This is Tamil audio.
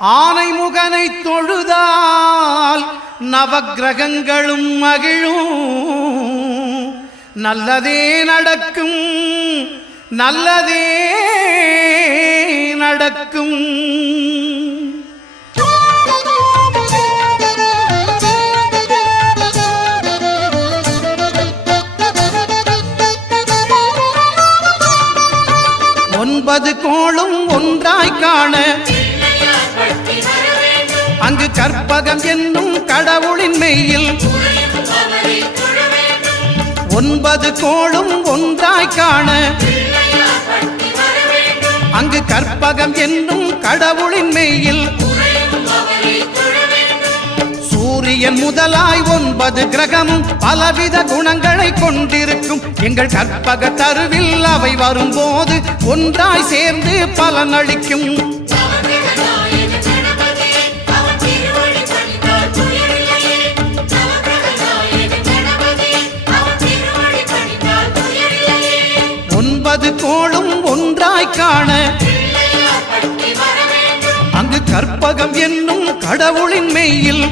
ஆனைமுகனை தொழுதால் நவக்கிரகங்களும் மகிழும். நல்லதே நடக்கும், நல்லதே நடக்கும். ஒன்பது கோளும் ஒன்றாய் காண அங்கு கற்பகம் என்னும் கடவுளின் மெய்யில் ஒன்பது கோளும் ஒன்றாய் காண அங்கு கற்பகம் என்னும் கடவுளின் மெய்யில் சூரியன் முதலாய் ஒன்பது கிரகமும் பலவித குணங்களை கொண்டிருக்கும். எங்கள் கற்பக தருவில் அவை வரும்போது ஒன்றாய் சேர்ந்து பலனளிக்கும். ஒன்பது கோளும் ஒன்றாய் காண அங்கு கற்பகம் என்னும் கடவுளின் மெய்யில்